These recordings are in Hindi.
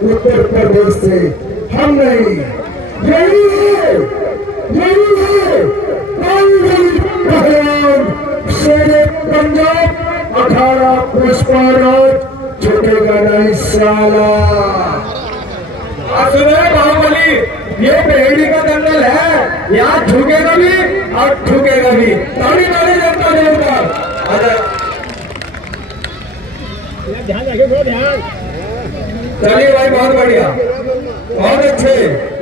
उत्तर प्रदेश से हम नहीं, यही है पहलवान शेरे पंजाब अखाड़ा पुष्पाराज झुकेगा नहीं साला। सुनो बाहुबली, ये बेड़ी का दंगल है, यहाँ झुकेगा भी और ठुकेगा भी। ताड़ी ताड़ी जनता जोरदार। ध्यान रखिए, ध्यान। चलिए भाई, बहुत बढ़िया, बहुत अच्छे।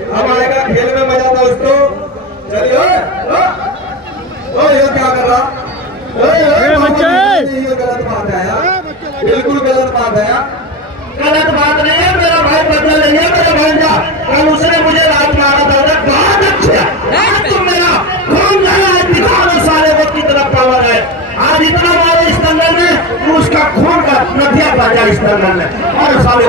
अब आएगा खेल में मजा दोस्तों। चलिए ये क्या कर रहा? ये गलत बात है यार, बिल्कुल गलत बात है यार। गलत बात नहीं है, मेरा भाई बदला नहीं है, मेरा भांजा कल उसने मुझे रात मारा था। बहुत अच्छा, तुम मेरा खून दिखाओ सारे वो कितना पावर है। आज इतना मारो इस दंगल में, उसका खून का नदिया बाजा इस दंगल में। और सारे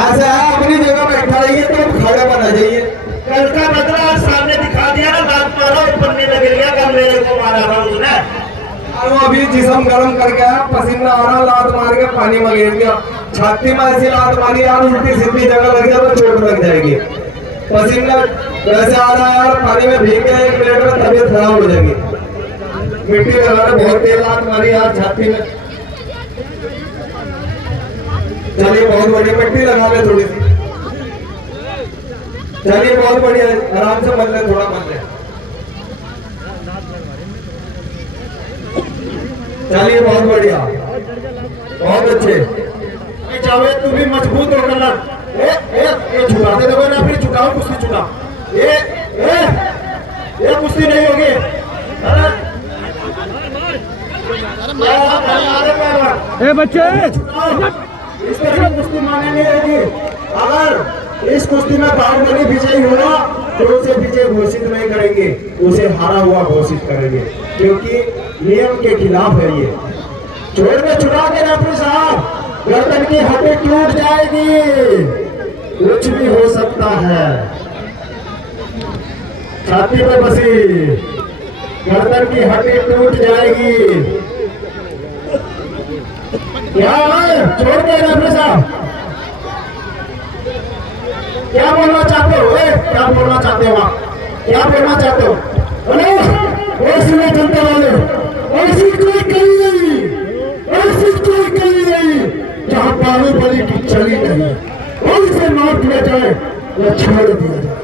ऐसा है, अपनी जगह बैठा रहिए तो खड़ा बना जाइए। कल का बदला आज सामने दिखा दिया ना, रात मारा पन्ने में गिर गया, कल मेरे को मारा था उसने। वो अभी जिस्म गर्म करके आया, पसीना आ रहा, लात मार के पानी में गिर गया। छाती में ऐसी लात मारी यार, उल्टी सीधी जगह लग गया तो चोट लग जाएगी। पसीना वैसे आ रहा है यार, पानी में भीग गया, 1 मिनट में तबीयत खराब हो जाएगी। मिट्टी लगा रहे, बहुत तेज लात मारी यार छाती में। चलिए बहुत बढ़िया, मिट्टी लगा ले थोड़ी सी। चलिए बहुत बढ़िया, आराम से मल ले, थोड़ा मल ले। चलिए बहुत बढ़िया, बहुत अच्छे। जावे तू भी मजबूत होकर ना, ये झुकाते देखो ना, फिर झुकाओ, कुश्ती झुकाओ। ये कुश्ती नहीं होगी। बच्चे, इस तरह की कुश्ती माने नहीं होगी। अगर इस कुश्ती में बाहुबली विजयी हुआ तो उसे विजय घोषित नहीं करेंगे, उसे हारा हुआ घोषित करेंगे, क्योंकि नियम के खिलाफ है ये। छोड़ में छुड़ा के रेफरी साहब, गर्दन की हड्डी टूट जाएगी, कुछ भी हो सकता है। छाती पे बसी गर्दन की हड्डी टूट जाएगी। क्या है? छोड़ के रेफरी साहब, क्या बोलना चाहते हो? क्या बोलना चाहते हो आप? क्या बोलना चाहते हो? ऐसी नहीं जनता वाले, ऐसी कोई कहीं नहीं, ऐसी कोई कहीं नहीं जहाँ बाहुबली की चली नहीं, उनसे मार दिया जाए या छोड़ दिया जाए।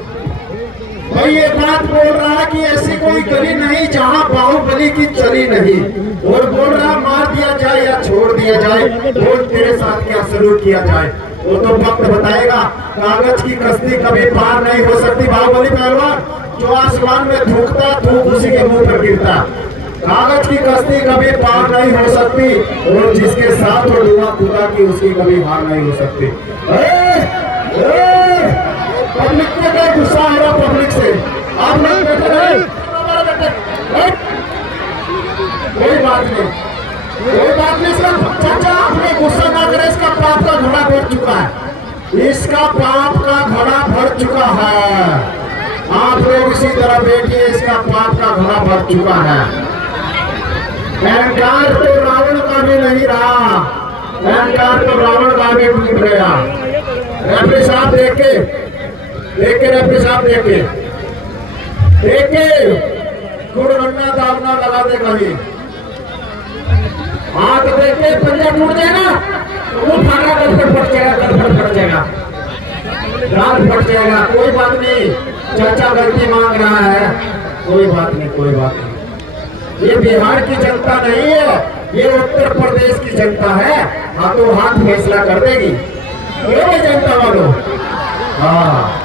भाई ये बात बोल रहा है कि ऐसी कोई गली नहीं जहाँ बाहुबली की चली नहीं, और बोल रहा मार दिया जाए या छोड़ दिया जाए, बोल तेरे साथ क्या सलूक किया जाए वो तो वक्त बताएगा। कागज की कश्ती कभी पार नहीं हो सकती। बाहुबली पहलवान जो आसमान में थूकता, थूक उसी के मुंह पर गिरता। कागज की कश्ती कभी पार नहीं हो सकती, और जिसके साथ वो दुआ खुदा की उसकी कभी हार नहीं हो सकती। पब्लिक को क्या गुस्सा आ रहा? पब्लिक से आप लोग कोई बात नहीं, कोई बात नहीं सर। चाचा आपने गुस्सा ना करें, इसका पाप का घड़ा भर चुका है, इसका पाप का घड़ा भर चुका है। आप लोग इसी तरह बैठिए, इसका पाप का घड़ा भर चुका है। अहंकार तो रावण का भी नहीं रहा, अहंकार तो रावण का भी टूट गया। रेफरी साहब देख के रेफरी साहब देख के गुड़गन्ना दागना लगा दे कहीं, हाथ देख के पंजा टूट जाएगा, वो फाड़ा गड़बड़ फट जाएगा, गड़बड़ फट जाएगा, गाल फट जाएगा। कोई बात नहीं, चाचा गलती मांग रहा है, कोई बात नहीं, कोई बात नहीं। ये बिहार की जनता नहीं है, ये उत्तर प्रदेश की जनता है। हाथों हाथ फैसला कर देगी ये जनता वालों। हाँ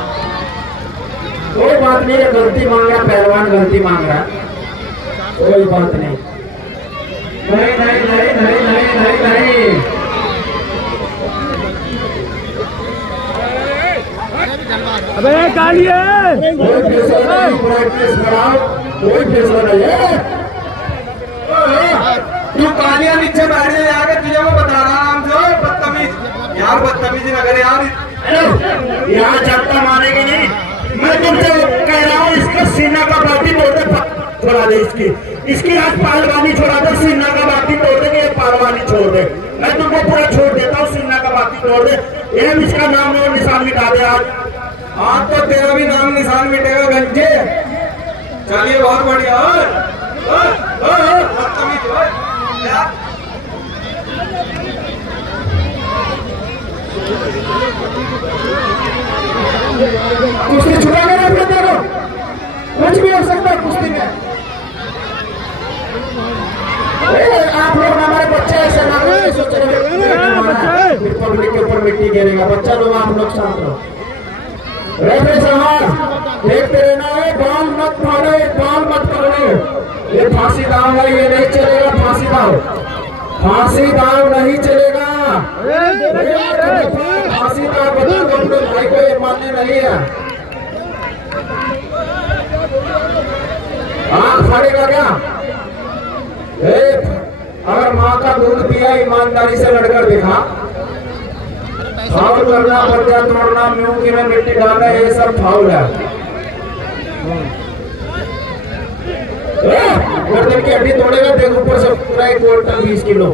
कोई बात नहीं, गलती मांग रहा पहलवान, गलती मांग रहा, कोई बात नहीं। नहीं नहीं नहीं नहीं नहीं नहीं नहीं, अबे कालिए, कोई फैसला नहीं, प्रैक्टिस कराओ, कोई फैसला नहीं है। तू कालिया नीचे बैठ जाए यार, तुझे वो बता रहा नाम जो बदतमीज यार, बदतमीजी न करे यार। यहाँ जनता मानेगी नहीं, मैं तुमसे कह रहा हूँ, इसका सीना का बाती तोड़ दे, छोड़ा दे इसकी आज पहलवानी छोड़ा दे, सीना का बाती तोड़ दे, ये पहलवानी छोड़ दे। मैं तुमको पूरा छोड़ देता हूँ, सीना का बाती तोड़ दे, ये इसका नाम और निशान मिटा दे आज। आज तो तेरा भी नाम निशान मिटेगा गंजे। चलिए बहुत बढ़िया। बदतमीज हो यार। कुश्ती छुड़ा कर अपने देखो, कुछ भी हो सकता है कुश्ती में। आप लोग हमारे बच्चे ऐसे ना सोच रहे पब्लिक के ऊपर मिट्टी गिरेगा, बच्चा लोग आप लोग शांत रहो। रेफरी साहब देखते रहना है, बॉल मत मारो, बॉल मत करो। ये फांसी दाव है, ये नहीं चलेगा फांसी दाव, फांसी दाव नहीं चलेगा। फांसी दाव बता दो अपने भाई को, ये मानने नहीं है। आंख फाड़ेगा क्या? अगर माँ का दूध पिया ईमानदारी से लड़कर देखा, फाउल करना, पर्चा तोड़ना, म्यूकी में मिट्टी डालना, ये सब फाउल है। गर्दन की हड्डी तोड़ेगा, देख ऊपर से पूरा 1 क्विंटल 20 किलो,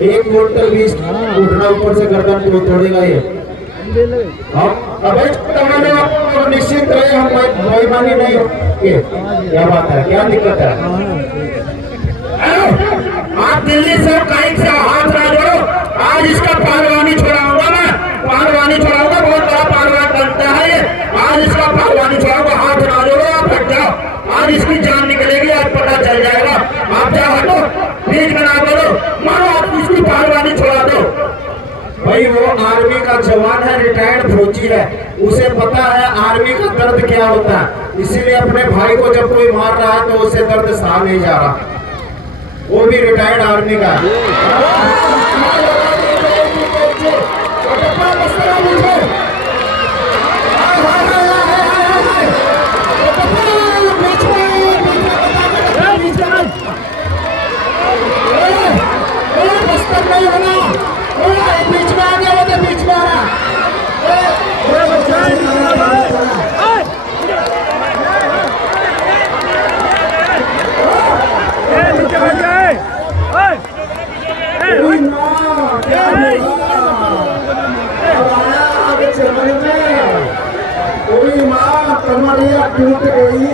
1 क्विंटल 20 उठना ऊपर से गर्दन तोड़ेगा ये। हम अबे निश्चित रहे, हम बेईमानी नहीं हो। क्या बात है, क्या दिक्कत है? आप दिल्ली से कहीं से हाथ ना जोड़ो, आज इसका पहलवानी छोड़ाऊंगा मैं, पहलवानी छोड़ाऊंगा, बहुत बड़ा पहलवान बनता है ये। आज इसका पहलवानी छोड़ाऊंगा, हाथ ना जोड़ो, आप हट जाओ, आज इसकी जान निकलेगी, आज पता चल जाएगा। आप जाओ हटो, बीच में ना बोलो, मारो आप इसकी पहलवानी छोड़ा दो। भाई वो आर्मी का जवान है, रिटायर्ड फौजी है, उसे पता है आर्मी का दर्द क्या होता है, इसीलिए अपने भाई को जब कोई मार रहा है तो उसे दर्द सहा नहीं जा रहा, वो भी रिटायर्ड आर्मी का। बीच में आ गया, वो तो बीच में आ रहा। कोई माँ कमरिया टूट गई।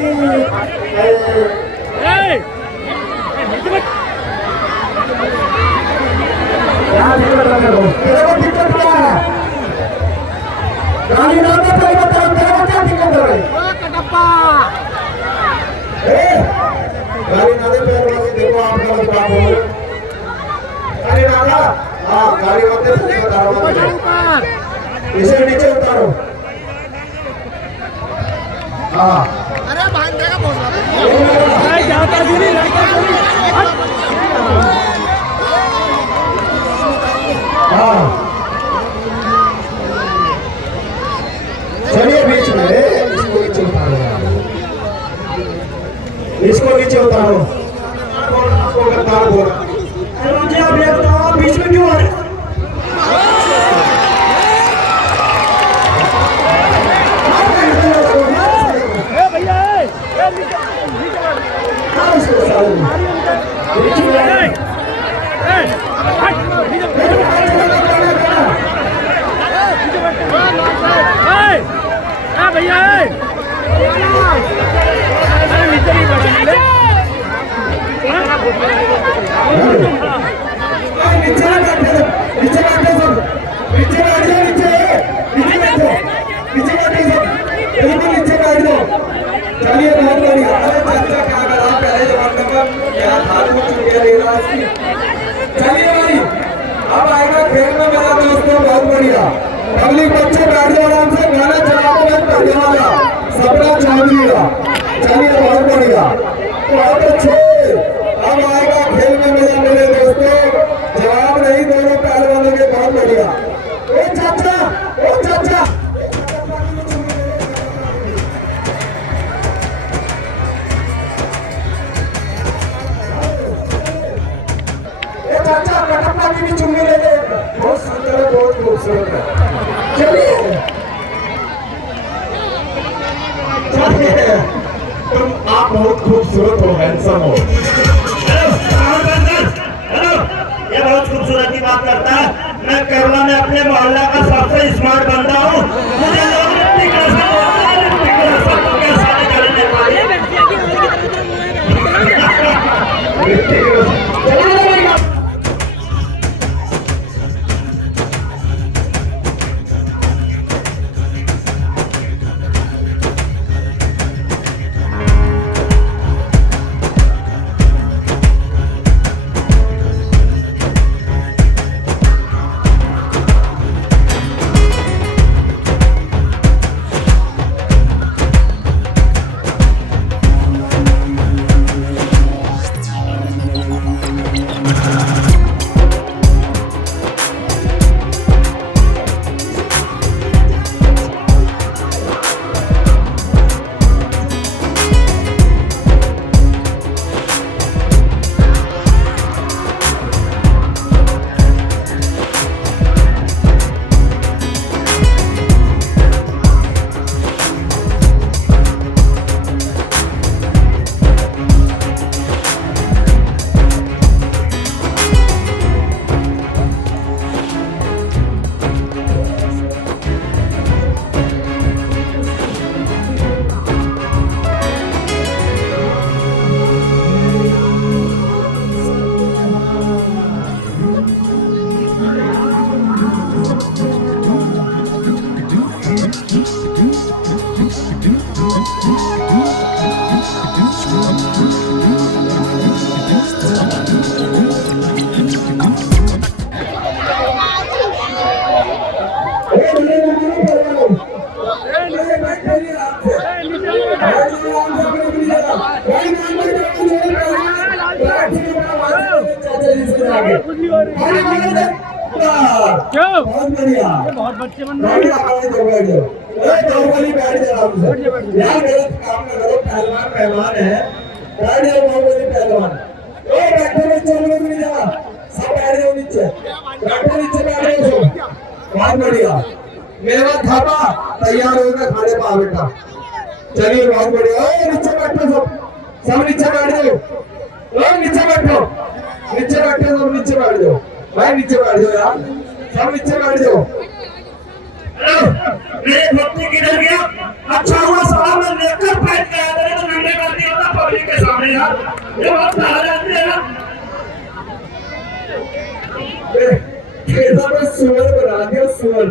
क्या दिक्कत है तेरे को? दिक्कत क्या है? गाली ना दे, तेरे को क्या दिक्कत है? गाली ना दे, देखो आप गलत काम हो। गाली ना दे, हाँ गाली मत दे, इसे नीचे उतारो। हाँ अरे भांडे का बोल रहा है, जाता भी नहीं, हाँ चलिए बीच में, इसको नीचे उतारो, इसको नीचे उतारो। गद्दार बोल, मुझे आप ये बताओ बीच में क्यों आ रहे? चलिए बहुत बढ़िया। क्या करा पहले जमाने में, क्या हाथ हो चुके हैं। चलिए भाई अब आएगा खेल में मेरा दोस्तों, बहुत बढ़िया। पब्लिक बच्चे बैठ जाओ आराम से, गाना चलाओ, मैं पढ़ने वाला सपना चौधरी का। चलिए बहुत बढ़िया, बहुत अच्छे। अब आएगा खेल में मेरे दोस्तों, जवाब नहीं दोनों पहलवानों के, बहुत बढ़िया। ओ चाचा, ओ चाचा, चाचा कटप्पा की भी चुम्मी ले ले, बहुत सुंदर है, बहुत खूबसूरत है। चलिए चलिए, तुम आप बहुत खूबसूरत हो, हैंडसम हो। हेलो, ये बहुत खूबसूरत की बात करता है। मैं केरला में अपने मोहल्ला का सबसे स्मार्ट बंदा हूँ। मुझे लोग ऋतिक रोशन बोलते हैं, ऋतिक रोशन तो क्या सारे करने वाले। ऋतिक रोशन चला जाएगा। क्यों बहुत बढ़िया, बहुत बच्चे बन बैठ जाओ, बैठ जाओ, बाहुबली बैठ जाओ यार, गलत काम ना करो, पहलवान मेहमान है, बैठ जाओ बाहुबली पहलवान। बैठो बच्चों, लोग नहीं जाओ, सब बैठ जाओ नीचे, बैठो नीचे, बैठ जाओ सब। बहुत बढ़िया, मेवा थापा तैयार हो गया खाने पा बेटा। चलिए बहुत बढ़िया, नीचे बैठो सब, सब नीचे बैठ जाओ, नीचे बैठो, नीचे बैठो सब, नीचे बैठ जाओ भाई, नीचे बैठ जाओ यार, सब नीचे बैठ जाओ। मेरे भक्ति किधर गया? अच्छा हुआ सवाल में लेकर बैठ गया, तो नंगे कर दिया होता पब्लिक के सामने यार, ये बात कहा जाती है ना। ये सब सुअर बना दिया, सुअर।